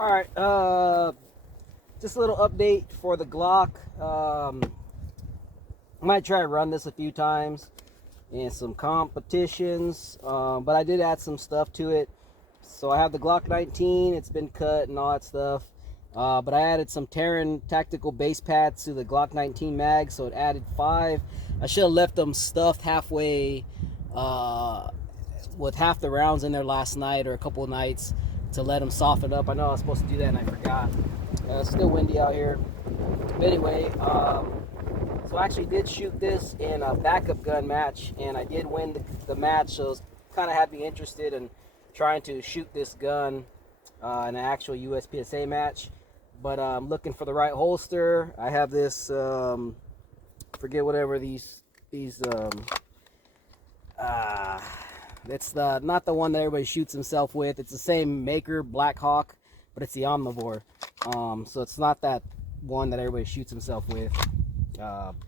All right, just a little update for the Glock. I might try to run this a few times in some competitions, but I did add some stuff to it. So I have the Glock 19. It's been cut and all that stuff. But I added some Terran tactical base pads to the Glock 19 mag, so it added 5. I should have left them stuffed halfway with half the rounds in there last night or a couple of nights to let them soften up. I know I was supposed to do that and I forgot. It's still windy out here. But anyway, so I actually did shoot this in a backup gun match, and I did win the match, so it kind of had me interested in trying to shoot this gun in an actual USPSA match. But I'm looking for the right holster. I have this, forget whatever these it's not the one that everybody shoots himself with. It's the same maker, Black Hawk, but it's the Omnivore. So it's not that one that everybody shoots himself with.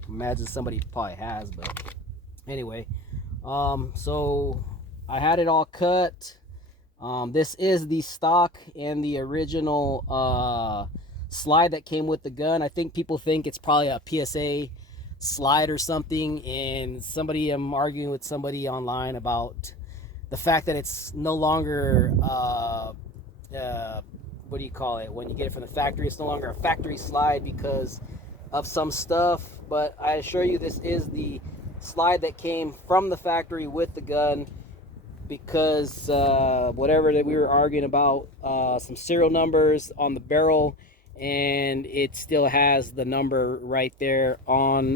Imagine somebody probably has, but anyway. So I had it all cut. This is the stock and the original slide that came with the gun. I think people think it's probably a PSA slide or something, and I'm arguing with somebody online about the fact that it's no longer what do you call it when you get it from the factory. It's no longer a factory slide because of some stuff, but I assure you this is the slide that came from the factory with the gun, because whatever that we were arguing about, some serial numbers on the barrel, and it still has the number right there on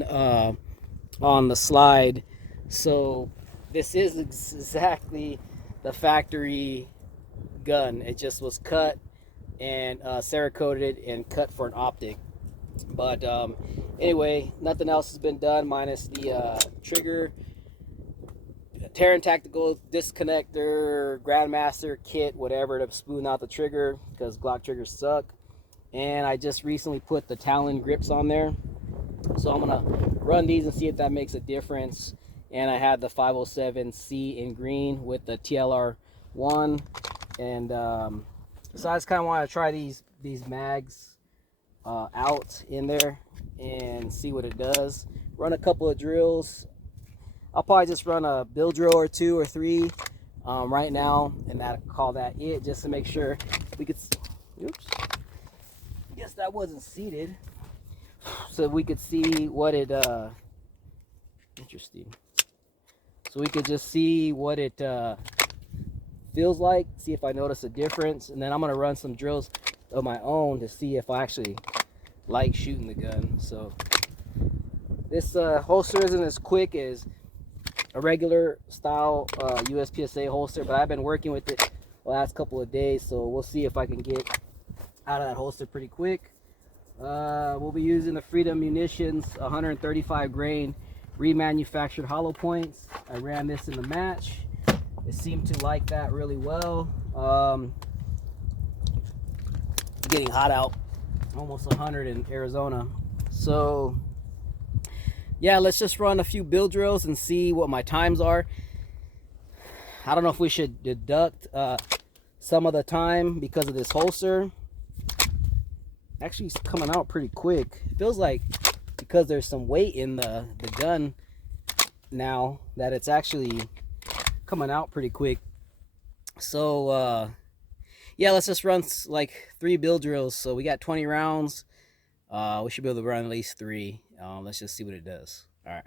the slide. So this is exactly the factory gun. It just was cut and Cerakoted and cut for an optic. But anyway, nothing else has been done minus the trigger, Terran Tactical disconnector, Grandmaster kit, whatever, to spoon out the trigger because Glock triggers suck. And I just recently put the Talon grips on there, so I'm gonna run these and see if that makes a difference. And I had the 507C in green with the TLR1, and so I just kind of want to try these mags out in there and see what it does. Run a couple of drills. I'll probably just run a bill drill or 2 or 3 right now, and call that it, just to make sure we could. Oops. Guess that wasn't seated, so we could see what it. Interesting. So we could just see what it feels like. See if I notice a difference, and then I'm gonna run some drills of my own to see if I actually like shooting the gun. So this holster isn't as quick as a regular style USPSA holster, but I've been working with it the last couple of days, so we'll see if I can get out of that holster pretty quick. We'll be using the Freedom Munitions 135 grain remanufactured hollow points. I ran this in the match. It seemed to like that really well. It's getting hot out, almost 100 in Arizona. So yeah, let's just run a few build drills and see what my times are. I don't know if we should deduct some of the time because of this holster. Actually, it's coming out pretty quick. It feels like because there's some weight in the gun now that it's actually coming out pretty quick. So yeah, let's just run like 3 build drills. So we got 20 rounds. We should be able to run at least 3. Let's just see what it does. All right.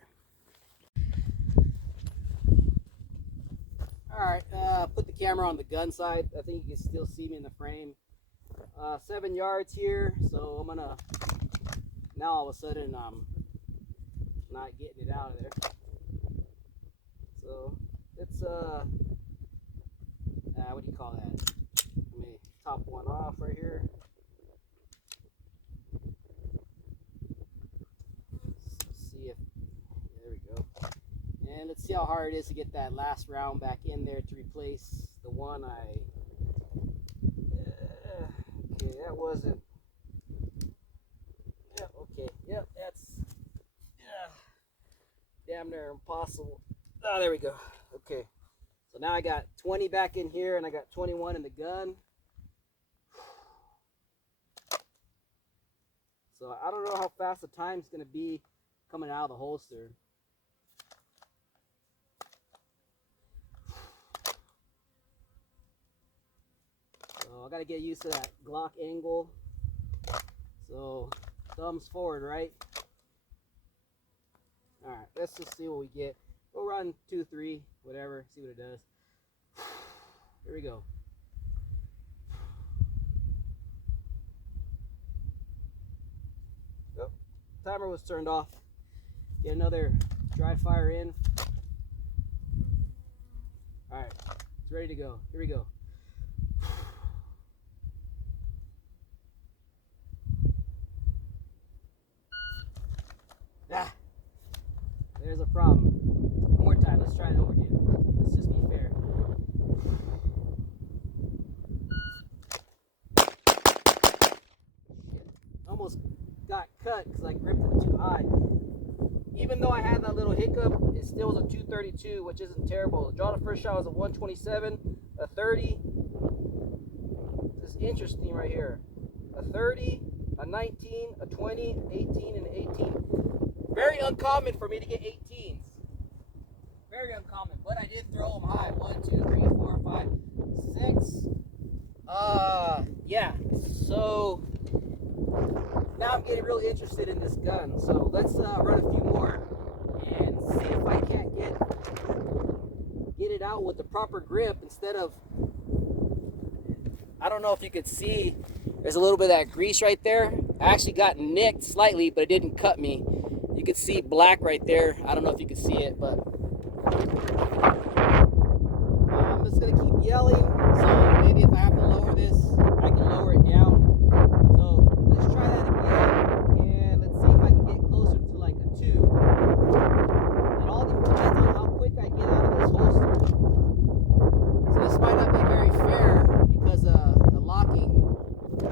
All right. Put the camera on the gun side. I think you can still see me in the frame. 7 yards here. So I'm gonna. Now all of a sudden I'm not getting it out of there. So it's what do you call that? Let me top one off right here. See if, there we go. And let's see how hard it is to get that last round back in there to replace the one okay, that wasn't. Yeah, okay, yep, that's damn near impossible. Oh, there we go. Okay, so now I got 20 back in here, and I got 21 in the gun. So I don't know how fast the time's going to be coming out of the holster. So I got to get used to that Glock angle. So thumbs forward, right? All right, let's just see what we get. We'll run 2, 3, whatever, see what it does. Here we go. Oh, timer was turned off. Get another dry fire in. All right, it's ready to go. Here we go. Ah, there's a problem. One more time. Let's try it over again. Let's just be fair. Shit. Almost got cut because I gripped it too high. Even though I had that little hiccup, it still was a 232, which isn't terrible. The draw the first shot was a 127, a 30. This is interesting right here. A 30, a 19, a 20, 18, and an 18. Very uncommon for me to get 18s. Very uncommon, but I did throw them high. 1, 2, 3, 4, 5, 6. Yeah. So now I'm getting really interested in this gun. So let's run a few more and see if I can't get it out with the proper grip instead of. I don't know if you could see. There's a little bit of that grease right there. I actually got nicked slightly, but it didn't cut me. You could see black right there. I don't know if you could see it, but I'm just gonna keep yelling. So maybe if I have to lower this, I can lower it down. So let's try that again, and let's see if I can get closer to like a 2. It all depends on how quick I get out of this holster. So this might not be very fair because the locking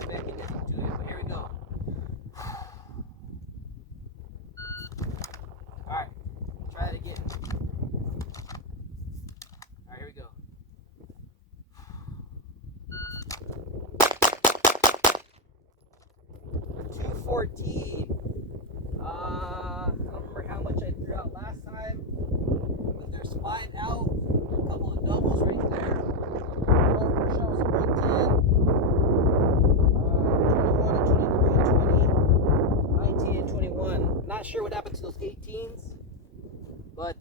mechanism to it. But here we go. Alright, try that again. Alright, here we go. 214. I don't remember how much I threw out last time, but there's 5 out, a couple of doubles right there. Well, the first shot was a 110. 21 and 23 and 20, 19 and 21. Not sure what happened to those 18s, but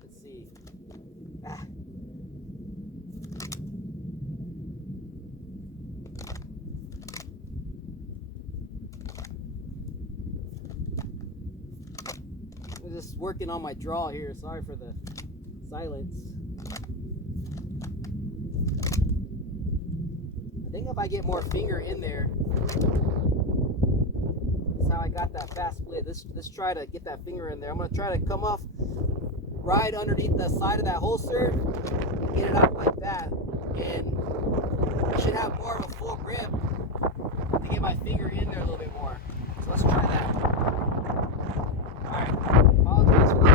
let's see. I'm just working on my draw here. Sorry for the silence. I think if I get more finger in there, that's how I got that fast split. Let's try to get that finger in there. I'm gonna try to come off right underneath the side of that holster and get it out like that, and I should have more of a full grip to get my finger in there a little bit more. So let's try that. All right. Apologize for that.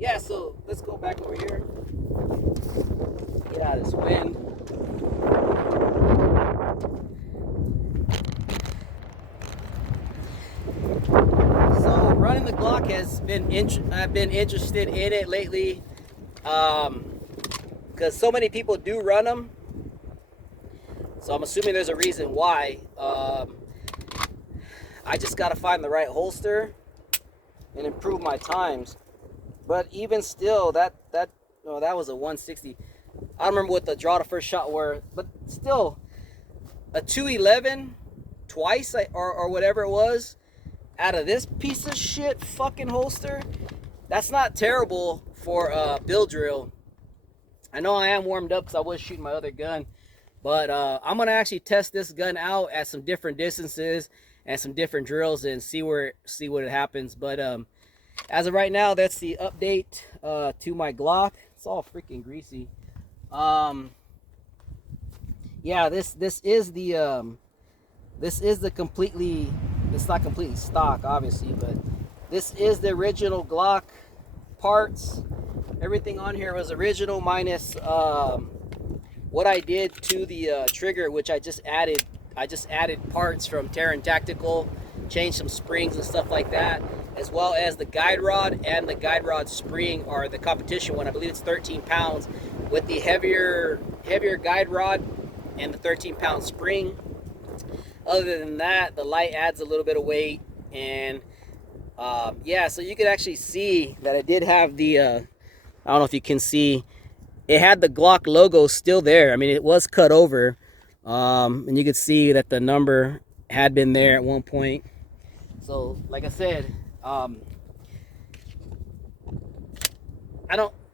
Yeah, so let's go back over here. Get out of this wind. So running the Glock has been I've been interested in it lately, because so many people do run them. So I'm assuming there's a reason why. I just got to find the right holster and improve my times. But even still, that was a 160. I don't remember what the draw the first shot were, but still, a 211, twice, or whatever it was, out of this piece of shit fucking holster. That's not terrible for a bill drill. I know I am warmed up because I was shooting my other gun, but I'm gonna actually test this gun out at some different distances and some different drills and see what it happens. But as of right now, that's the update to my Glock. It's all freaking greasy. Yeah, this is the completely, it's not completely stock obviously, but this is the original Glock parts. Everything on here was original minus what I did to the trigger, which I just added parts from Taran Tactical, changed some springs and stuff like that, as well as the guide rod and the guide rod spring are the competition one. I believe it's 13 pounds with the heavier guide rod and the 13-pound spring. Other than that, the light adds a little bit of weight, and yeah, so you could actually see that it did have the I don't know if you can see, it had the Glock logo still there. I mean, it was cut over, and you could see that the number had been there at one point. So like I said,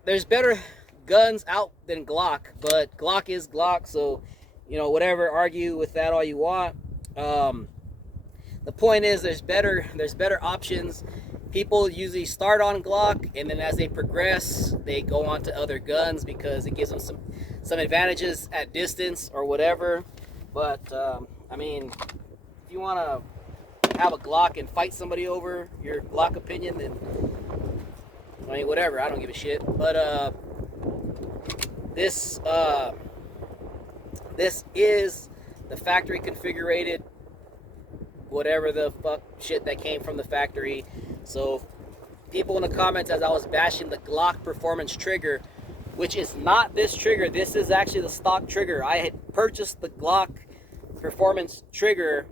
there's better guns out than Glock, but Glock is Glock, so you know, whatever, argue with that all you want. The point is, there's better options. People usually start on Glock, and then as they progress, they go on to other guns because it gives them some advantages at distance or whatever. But I mean, if you want to have a Glock and fight somebody over your Glock opinion, then I mean, whatever, I don't give a shit. But this is the factory configured, whatever the fuck shit that came from the factory. So people in the comments, as I was bashing the Glock Performance trigger, which is not this trigger, this is actually the stock trigger. I had purchased the Glock Performance trigger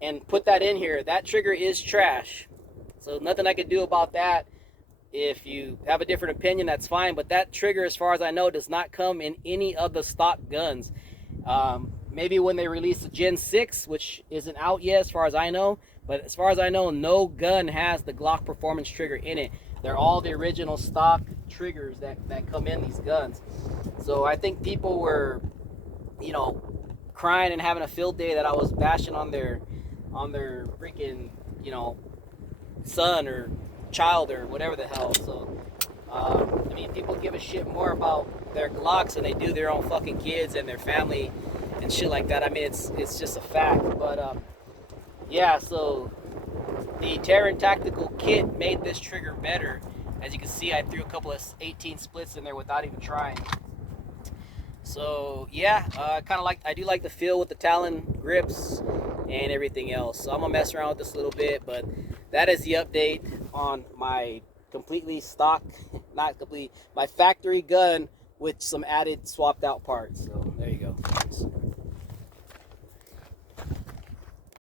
and put that in here. That trigger is trash, so nothing I could do about that. If you have a different opinion, that's fine, but that trigger, as far as I know, does not come in any of the stock guns. Maybe when they release the Gen 6, which isn't out yet as far as I know, but as far as I know, no gun has the Glock Performance trigger in it. They're all the original stock triggers that come in these guns. So I think people were, you know, crying and having a field day that I was bashing on their freaking, you know, son or child or whatever the hell. So I mean, people give a shit more about their Glocks than they do their own fucking kids and their family and shit like that. I mean, it's just a fact. But yeah, so the Taran Tactical kit made this trigger better. As you can see, I threw a couple of 18 splits in there without even trying. So yeah, I do like the feel with the Talon grips and everything else. So I'm gonna mess around with this a little bit, but that is the update on my completely stock, not complete, my factory gun with some added swapped out parts. So there you go.